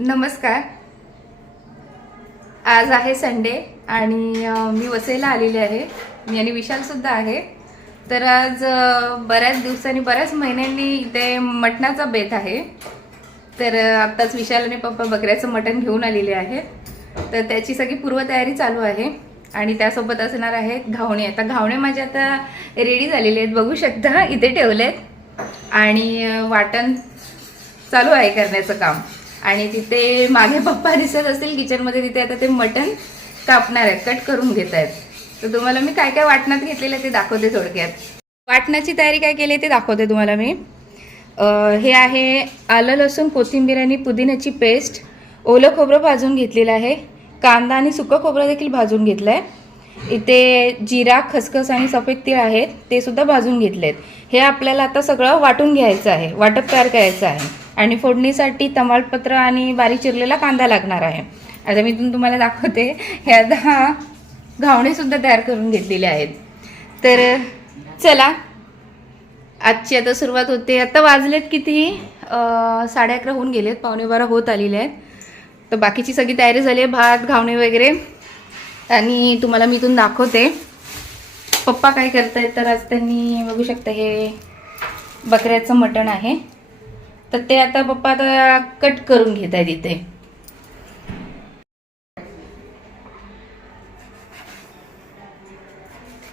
नमस्कार. आज आहे संडे आणि मी वसईला आलेली आहे. मी आणि विशालसुद्धा आहे. तर आज बऱ्याच दिवसांनी बऱ्याच महिन्यांनी इथे मटणाचा बेत आहे. तर आत्ताच विशाल आणि पप्पा बकऱ्याचं मटण घेऊन आलेले आहेत. तर त्याची सगळी पूर्वतयारी चालू आहे. आणि त्यासोबत असणार आहेत घावणे. आता घावणे माझे आता रेडी झालेले आहेत. बघू शकता इथे ठेवले आहेत आणि वाटण चालू आहे करण्याचं काम. आणि तिथे मागे पप्पा दिसत असतील किचनमध्ये तिथे आता ते मटण कापणार आहेत कट करून घेत आहेत. तर तुम्हाला मी काय काय वाटणात घेतलेलं आहे ते दाखवते थोडक्यात. वाटणाची तयारी काय केली आहे ते दाखवते तुम्हाला मी. हे आहे आलं लसूण कोथिंबीर आणि पुदिन्याची पेस्ट ओलं खोबरं भाजून घेतलेलं आहे. कांदा आणि सुकं खोबरं देखील भाजून घेतलं आहे इथे जिरा खसखस आणि सफेद तीळ आहेत ते सुद्धा भाजून घेतलेत. हे आपल्याला आता सगळं वाटून घ्यायचं आहे. वाटप तयार करायचं आहे. आणि फोडणीसाठी तमालपत्र आणि बारीक चिरलेला कांदा लागणार आहे. आता मी इथून तुम्हाला दाखवते. हे आता घावणेसुद्धा तयार करून घेतलेले आहेत. तर चला. आजची आता सुरुवात होते. आता वाजलेत किती? साडे अकरा होऊन गेलेत. पावणे बारा होत आलेले आहेत. तर बाकीची सगळी तयारी झाली आहे. भात घावणे वगैरे. आणि तुम्हाला मी इथून दाखवते. पप्पा काय करतायत तर आज त्यांनी बघू शकता हे बकऱ्याचं मटण आहे. तर ते आता पप्पा आता कट करून घेत आहेत इथे.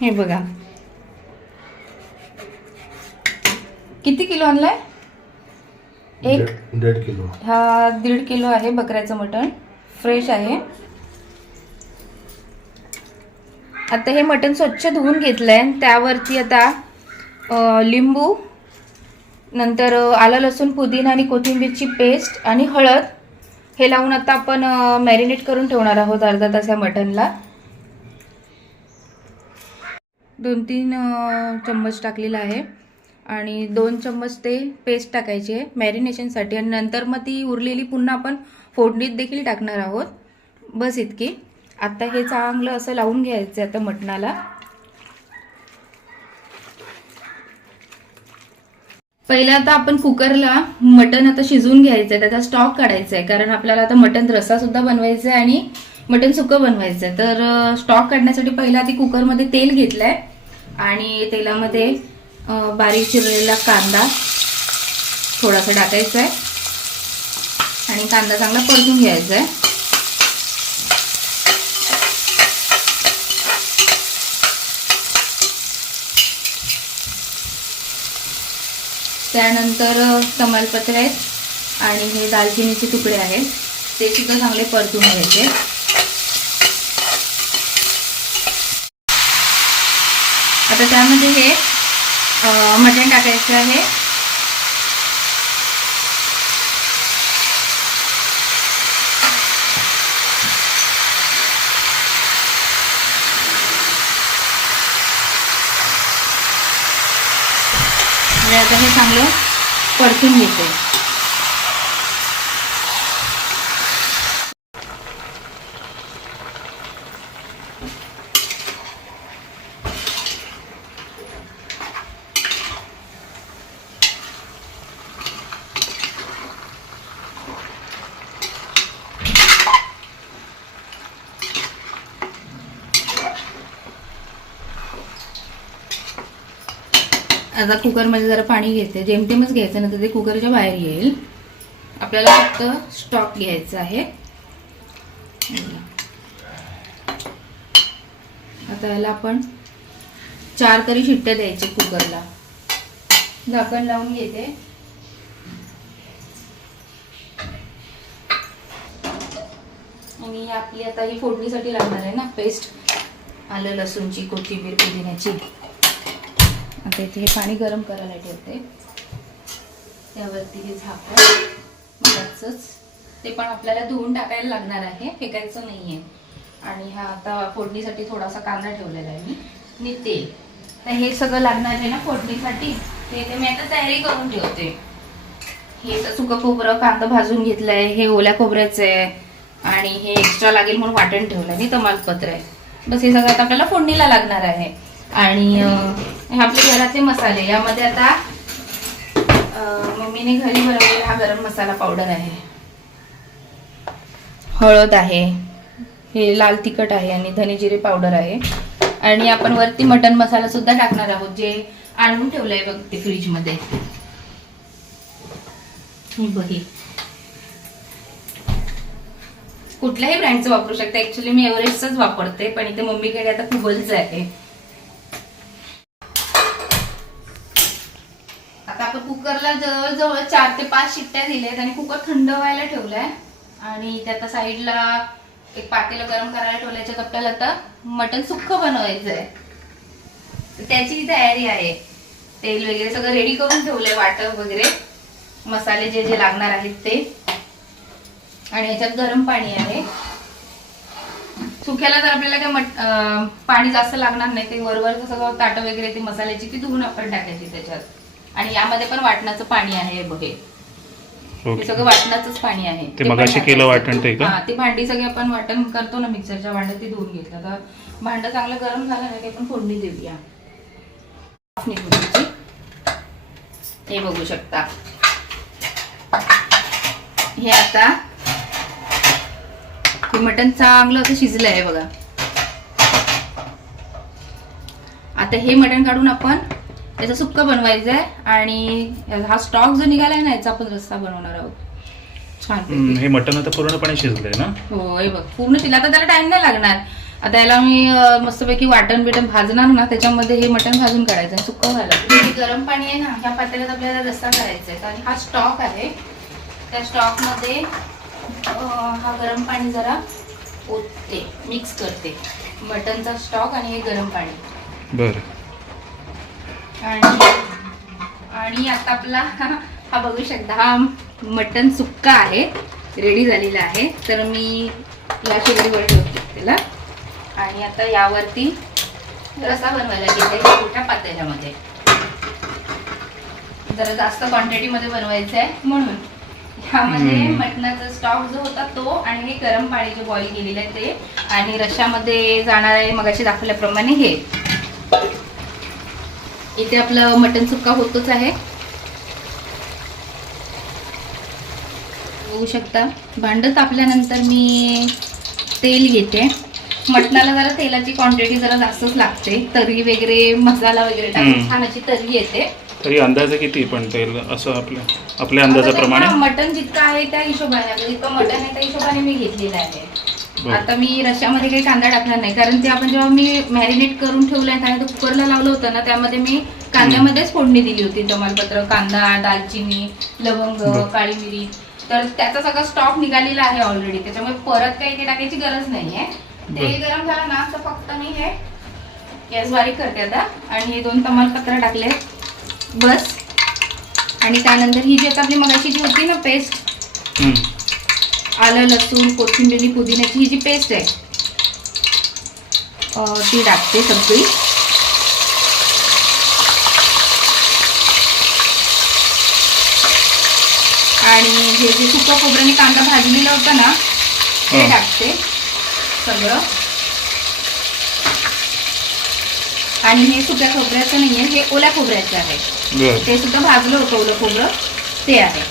हे बघा. किती किलो आणलाय? एक? दीड- किलो. हा दीड किलो आहे बकऱ्याचं मटण. फ्रेश आहे. आता हे मटण स्वच्छ धुवून घेतलंय. त्यावरती आता लिंबू नंतर आलं लसूण पुदिना आणि कोथिंबीरची पेस्ट आणि हळद. हे लावून आता आपण मॅरिनेट करून ठेवणार आहोत अर्धा तास या मटणला. दोन तीन चम्मच टाकलेला आहे आणि दोन चम्मच ते पेस्ट टाकायची आहे मॅरिनेशनसाठी. आणि नंतर मग ती उरलेली पुन्हा आपण फोडणीत देखील टाकणार आहोत. बस इतकी. आता हे चांगलं असं लावून घ्यायचं आहे आता मटणाला. पहिलं आता आपण कुकरला मटण आता शिजवून घ्यायचं आहे त्याचा स्टॉक काढायचा आहे कारण आपल्याला आता मटण रसा सुद्धा बनवायचा आहे आणि मटण सुकं बनवायचं आहे तर स्टॉक काढण्यासाठी पहिला आधी कुकरमध्ये तेल घेतलंय आणि तेलामध्ये बारीक चिरलेला कांदा थोडासा टाकायचा आहे आणि कांदा चांगला परतून घ्यायचा आहे त्यानंतर तमालपत्र आहेत आणि हे दालचिनीचे तुकडे आहेत. ते सुद्धा चांगले परतून घ्यायचे. आता त्यामध्ये हे मटण टाकायचं आहे. आता हे चांगलं परतून घेते आता कुकरमध्ये जरा पाणी घेते. जेमतेमच घ्यायचं नंतर ते कुकरच्या बाहेर येईल. आपल्याला फक्त स्टॉक घ्यायचा आहे. आता याला आपण चार तरी शिट्ट्या द्यायचे कुकरला. झाकण लावून घेते. आणि आपली आता ही फोडणीसाठी लागणार आहे ना पेस्ट आलं लसूणची कोथिंबीर पुदिन्याची. आता इथे हे पाणी गरम करायला ठेवते. त्यावरती हे झाकण मगाचंच ते पण आपल्याला धुवून टाकायला लागणार आहे. फेकायचं नाही आहे आणि हा आता फोडणीसाठी थोडासा कांदा ठेवलेला आहे मी. आणि तेल. तर हे सगळं लागणार आहे ना फोडणीसाठी. ते मी आता तयारी करून ठेवते. हे तर सुकं खोबरं कांदा भाजून घेतलंय. हे ओल्या खोबऱ्याचं आहे. आणि हे एक्स्ट्रा लागेल म्हणून वाटण ठेवलं मी तमालपत्र आहे. बस हे सगळं आता आपल्याला फोडणीला लागणार आहे. आणि हे आपले घरातले मसाले यामध्ये आता मम्मीने घरी बनवलेला हा गरम मसाला पावडर आहे. हळद आहे हे लाल तिखट आहे आणि धने जिरे पावडर आहे. आणि आपण वरती मटन मसाला सुद्धा टाकणार आहोत जे आणून ठेवलंय बघ ते फ्रीजमध्ये. मध्ये कुठल्याही ब्रँडचं वापरू शकता. ऍक्च्युली मी एव्हरेस्टच वापरते पण इथे मम्मीकडे आता कुबलचं आहे. आता आपण कुकरला जवळजवळ चार ते पाच शिट्ट्या दिल्यात आणि कुकर थंड व्हायला ठेवलाय. आणि त्यात साईडला एक पातेलं गरम करायला ठेवल्याच्या आपल्याला आता मटण सुक्क बनवायचं आहे त्याची तयारी आहे. तेल वगैरे सगळं रेडी करून ठेवलंय वाटप वगैरे. मसाले जे जे लागणार आहेत ते. आणि याच्यात गरम पाणी आहे. सुक्याला तर आपल्याला काय मट पाणी जास्त लागणार नाही. ते वरवरचं सगळं ताटं वगैरे ती मसाल्याची ती धुवून आपण टाकायची त्याच्यात. आणि यामध्ये पण वाटणाचं पाणी आहे हे बघे हे ओके सगळं वाटणाचंच पाणी आहे ते मगाशी केलं. वाटण ते का? हा ते भांडी सगळी आपण वाटण करतो ना मिक्सरच्या भांड्यात ते धुवून घेतलं तर भांडं चांगलं गरम झालं ना की आपण फोडणी देऊया. हे बघू शकता हे आता हे मटण चांगलं असं शिजलं आहे बघा आता हे मटण काढून आपण त्याचं सुक्क बनवायचं आहे आणि हा स्टॉक जो निघालाय ना याचा आपण रस्सा बनवणार आहोत. छान हे मटण आता पूर्णपणे शिजलंय ना? होय बघ पूर्ण शिला आता त्याला टाइम नाही लागणार. आता याला मी मस्तपैकी वाटण बिटण भाजणार ना त्याच्यामध्ये हे मटण भाजून काढायचं सुक्क घालायचं हे गरम पाणी आहे ना ह्या पातेल्यात आपल्याला रस्सा करायचा आहे आणि हा स्टॉक आहे. त्या स्टॉकमध्ये हा गरम पाणी जरा ओतते मिक्स करते. मटनचा स्टॉक आणि हे गरम पाणी. बरं. आणि आणि आता आपला हा बघू शकता हा मटन सुक्का आहे रेडी झालेला आहे. तर मी या शेगडीवर ठेवते त्याला. आणि आता यावरती रसा बनवायला घेते मोठ्या पातेल्यामध्ये. जरा जास्त क्वांटिटीमध्ये बनवायचं आहे म्हणून. ह्यामध्ये. मटणाचा स्टॉक जो होता तो आणि हे गरम पाणी जे बॉईल केलेलं आहे ते आणि रश्यामध्ये जाणार आहे मगाशी दाखवल्याप्रमाणे हे. इथे आपलं मटन सुक्का होतच आहे. बघू शकता. भांड तापल्यानंतर मी तेल घेते. मटणाला जरा तेलाची क्वांटिटी जरा जास्तच लागते. तर्री वगैरे मसाला वगैरे टाकून. छान अशी तर्री येते. तरी अंदाजे किती पण तेल असं आपल्या आपल्या अंदाजाप्रमाणे? मटन जितकं आहे त्या हिशोबाने जितकं मटन आहे त्या हिशोबाने मी घेतलेलं आहे. आता मी रश्यामध्ये काही कांदा टाकणार नाही. कारण ते आपण जेव्हा मी मॅरिनेट करून ठेवलं आहे आणि कुकरला लावलं होतं ना त्यामध्ये मी कांद्यामध्येच फोडणी दिली होती. तमालपत्र कांदा दालचिनी लवंग. काळी मिरी तर त्याचा सगळा स्टॉक निघालेला आहे ऑलरेडी त्याच्यामुळे परत काही ते टाकायची गरज नाहीये. तेल गरम झालं ना तर फक्त मी हे गॅस बारीक करते आता. आणि हे दोन तमालपत्र टाकले. बस. आणि त्यानंतर ही जी आता आपली मगाशी जी होती ना पेस्ट. आलं लसूण कोथिंबिरी पुदिन्याची ही जी पेस्ट आहे ती टाकते सगळी. आणि हे जे सुकं खोबऱ्याने कांदा भाजलेला होता ना ते. टाकते सगळं. आणि हे सुक्या खोबऱ्याचं नाहीये हे ओल्या खोबऱ्याचं आहे. ते सुद्धा भाजलं होतं ओलं खोबरं ते आहे.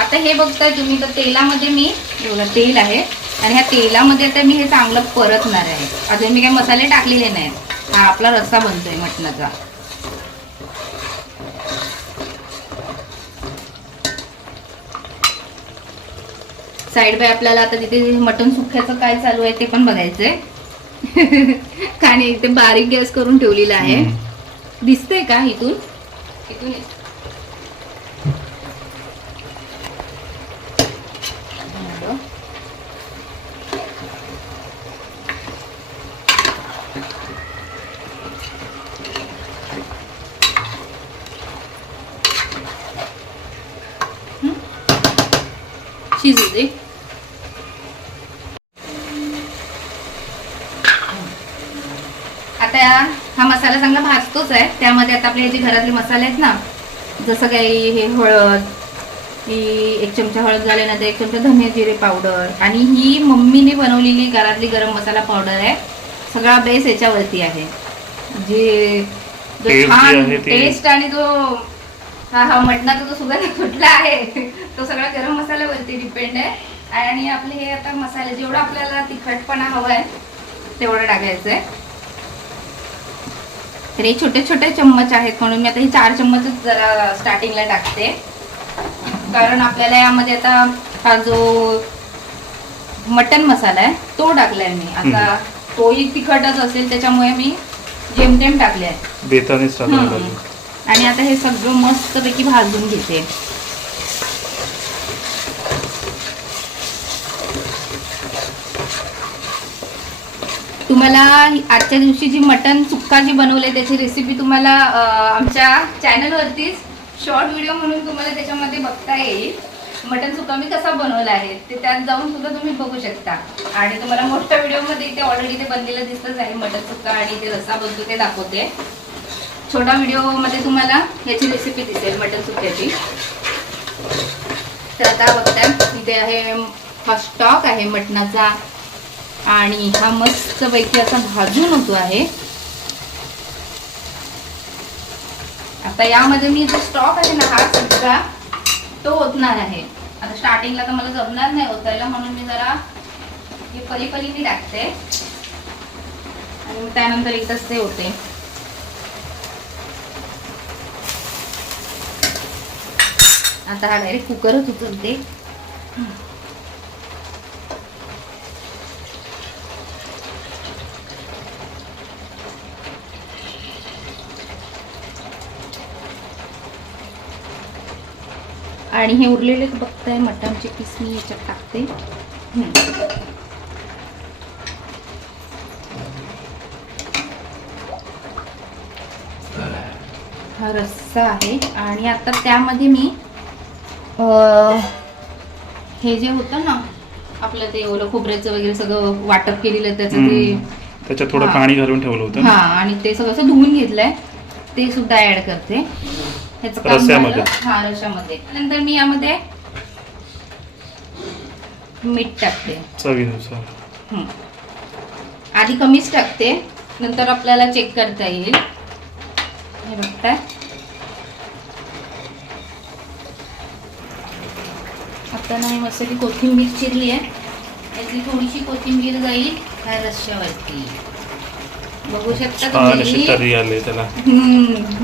आता हे बघताय तुम्ही तर तेलामध्ये मी एवढं तेल आहे. आणि ह्या तेलामध्ये आता मी हे चांगलं परतणार आहे. अजून मी काही मसाले टाकलेले नाहीत. हा आपला रस्सा बनतोय मटणाचा. साईड बाय आपल्याला आता तिथे मटण सुक्याचं काय चालू आहे ते पण बघायचंय. आणि इथे बारीक गॅस करून ठेवलेला आहे. दिसतंय का इथून? इथून ये. बरं. हं? शिजू दे आता हा मसाला चांगला भाजतोच आहे. त्यामध्ये आता आपले जे घरातले मसाले आहेत ना जसं काही हे हळद ही एक चमचा हळद झाल्यानंतर एक चमचा धने जिरे पावडर आणि ही मम्मीने बनवलेली घरातली गरम मसाला पावडर आहे. सगळा बेस याच्यावरती आहे. जे जो छान टेस्ट आणि जो हा हा मटणाचा जो सुगंध कुठला आहे तो सगळा गरम मसाल्यावरती डिपेंड आहे. आणि आपले हे आता मसाले जेवढं आपल्याला तिखटपणा हवा आहे तेवढं टाकायचं आहे तर हे छोटे छोटे चम्मच आहेत म्हणून मी आता हे चार चम्मचच जरा स्टार्टिंगला टाकते. कारण आपल्याला यामध्ये आता हा जो मटन मसाला आहे तो टाकलाय मी. आता तोही तिखटच असेल त्याच्यामुळे मी जेमतेम टाकले आहे. आणि आता हे सगळं मस्तपैकी भाजून घेते. तुम्हाला आजच्या दिवशी जी मटन सुक्का जी बनवली त्याची रेसिपी तुम्हाला आमच्या चॅनलवरतीच शॉर्ट व्हिडिओ म्हणून तुम्हाला त्याच्यामध्ये बघता येईल. मटन सुक्का मी कसा बनवला आहे ते त्यात जाऊन सुद्धा तुम्ही बघू शकता. आणि तुम्हाला मोठ्या व्हिडिओमध्ये इथे ऑलरेडी ते बनलेलं दिसतच आहे मटन सुक्का आणि ते रस्सा बनतो ते दाखवते. छोटा व्हिडिओमध्ये तुम्हाला याची रेसिपी दिसेल मटन सुक्याची. तर आता बघताय इथे आहे हा स्टॉक आहे मटणाचा. आणि हा मस्तपैकी असा भाजून होतो आहे. आता यामध्ये मी जो स्टॉक आहे ना हा सगळा तो ओतणार आहे. आता स्टार्टिंगला तर मला जमणार नाही ओतायला म्हणून मी जरा हे पली पलीने टाकते. आणि त्यानंतर इथंच ते होते आता हा डायरेक्ट कुकरच उचलते आणि हे उरलेले बघताय मटणचे पीस मी याच्यात टाकते. हा रस्सा आहे. आणि आता त्यामध्ये मी हे जे होतं ना आपलं ते ओलं खोबऱ्याचं वगैरे सगळं वाटप केलेलं त्याचं. ते त्याच्यात थोडं हा. पाणी घालून ठेवलं होतं हा आणि ते सगळं असं धुवून घेतलंय ते सुद्धा ऍड करते ह्याचं काम रस्स्यामध्ये? झालं. हा रश्यामध्ये नंतर मी यामध्ये मीठ टाकते चवीनुसार हं. आधी कमीच टाकते नंतर आपल्याला चेक करता येईल हे बघताय आता नाही मस्त कोथिंबीर चिरली आहे. याची थोडीशी कोथिंबीर जाईल ह्या रश्श्यावरती बघू शकता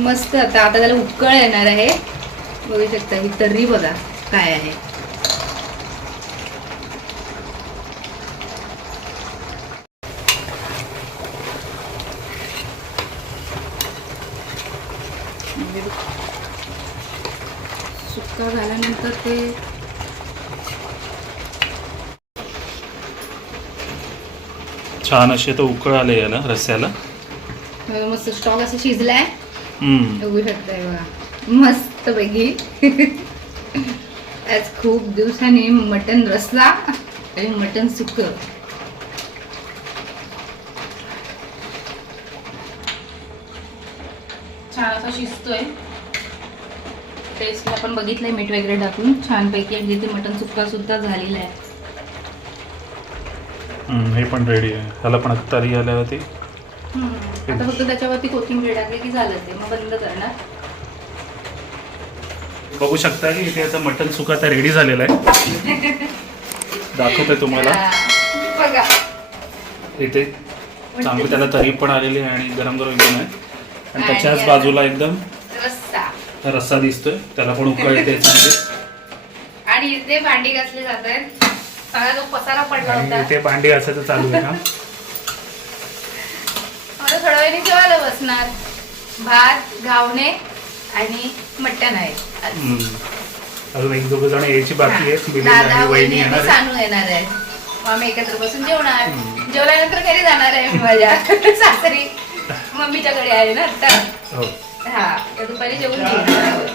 मस्त. आता आता त्याला उकळ येणार आहे. बघू शकता ही तर्री बघा काय आहे. म्हणजे सुक्का झाल्यानंतर ते छान असे तो उकळ आले याला रस्स्याला अं, मस्त स्टॉक असं शिजलाय. हम्म. बघू शकताय बघा. मस्त पैकी आज खूप दिवसांनी मटन रस्सा आणि मटन सुक. छान असा शिजतोय. टेस्टला पण बघितलंय मीठ वगैरे टाकून. छानपैकी अगदी ते मटन सुक्का सुद्धा झालेलं आहे. हे पण रेडी आहे. ह्याला पण आता तर्री आल्यावरती आता फक्त त्याच्यावरती कोथिंबीर टाकली की झालं ते. मग बंद करणार. बघू शकता की इथे आता मटन सुका आता रेडी झालेला आहे. दाखवतोय तुम्हाला. बघा. इथे चांगली त्याला तरी पण आलेली आहे आणि गरम गरम एकदम आहे. आणि त्याच्याच बाजूला एकदम रस्सा. रस्सा दिसतोय. त्याला पण उकळ येते चांगली. आणि इथे भांडी घासली जात आहेत. सगळा जो पसारा पडला आणि भांडी घासायचं चालू आहे का आता थोड्या वेळाने जेवायला बसणार. भात घावणे आणि मटण आहे. आज. हम्म. अजून एक दोघ जण यायची बाकी आहेत. हा. मिलिंद दादा आणि वहिनी वहिनी येणार सानू येणार आहे मग आम्ही एकत्र बसून जेवणार. जेवल्यानंतर घरी जाणार आहे मी माझ्या. सासरी मम्मीच्याकडे आहे ना आता. हो. हा तर दुपारी जेवून घेणार